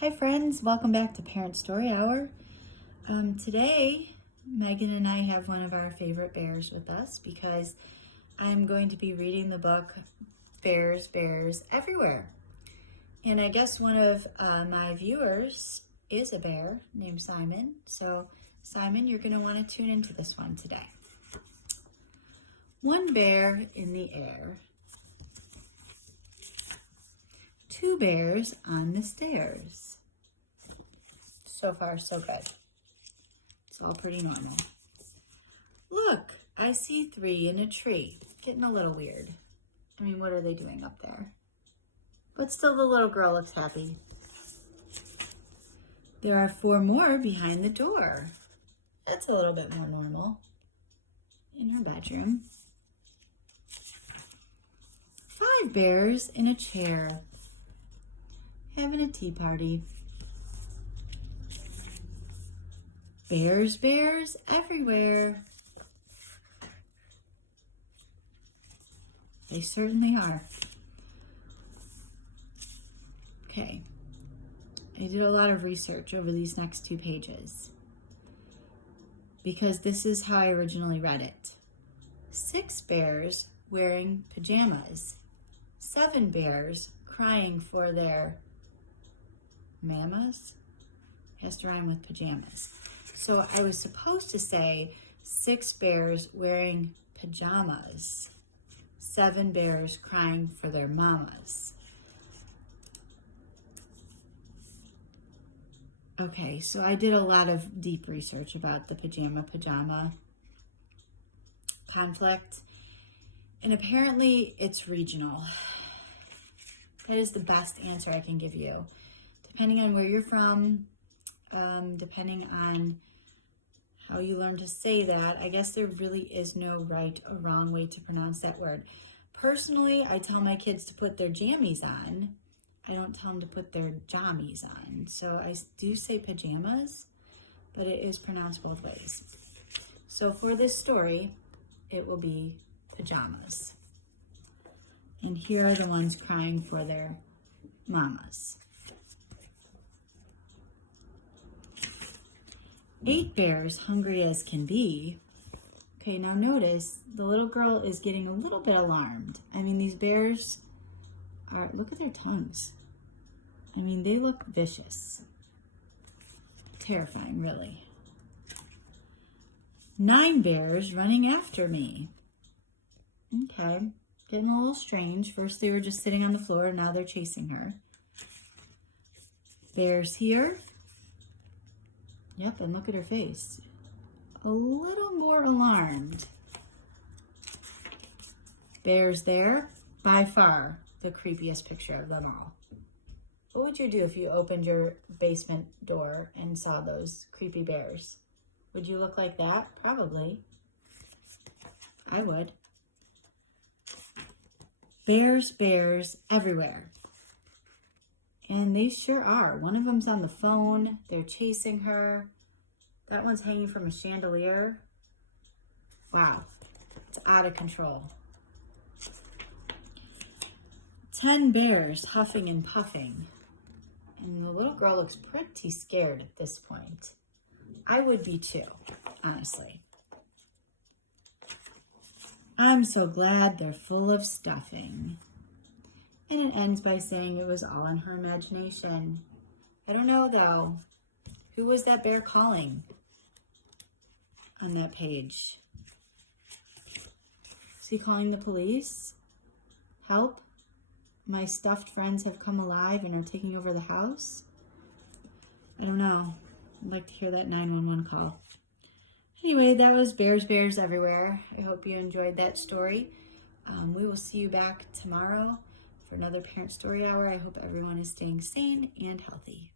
Hi friends, welcome back to Parent Story Hour. Today, Megan and I have one of our favorite bears with us because I'm going to be reading the book Bears Everywhere. And I guess one of my viewers is a bear named Simon. So Simon, you're going to want to tune into this one today. One bear in the air. Two bears on the stairs. So far, so good. It's all pretty normal. Look, I see three in a tree. Getting a little weird. I mean, what are they doing up there? But still, the little girl looks happy. There are four more behind the door. That's a little bit more normal. In her bedroom. 5 bears in a chair. Having a tea party. Bears everywhere. They certainly are. Okay, I did a lot of research over these next 2 pages because this is how I originally read it. 6 bears wearing pajamas. 7 bears crying for their mamas. Has to rhyme with pajamas. So I was supposed to say 6 bears wearing pajamas. 7 bears crying for their mamas. Okay, so I did a lot of deep research about the pajama conflict. And apparently it's regional. That is the best answer I can give you. Depending on where you're from, depending on how you learn to say that, I guess there really is no right or wrong way to pronounce that word. Personally, I tell my kids to put their jammies on. I don't tell them to put their jammies on. So I do say pajamas, but it is pronounced both ways. So for this story, it will be pajamas. And here are the ones crying for their mamas. 8 bears, hungry as can be. Okay, now notice the little girl is getting a little bit alarmed. I mean, these bears are, look at their tongues. I mean, they look vicious. Terrifying, really. 9 bears running after me. Okay, getting a little strange. First they were just sitting on the floor, now they're chasing her. Bears here. Yep, and look at her face. A little more alarmed. Bears there, by far the creepiest picture of them all. What would you do if you opened your basement door and saw those creepy bears? Would you look like that? Probably. I would. Bears everywhere. And they sure are. One of them's on the phone. They're chasing her. That one's hanging from a chandelier. Wow, it's out of control. 10 bears huffing and puffing. And the little girl looks pretty scared at this point. I would be too, honestly. I'm so glad they're full of stuffing. And it ends by saying it was all in her imagination. I don't know though. Who was that bear calling on that page? Is he calling the police? Help? My stuffed friends have come alive and are taking over the house? I don't know. I'd like to hear that 911 call. Anyway, that was Bears Everywhere. I hope you enjoyed that story. We will see you back tomorrow for another Parent Story Hour. I hope everyone is staying sane and healthy.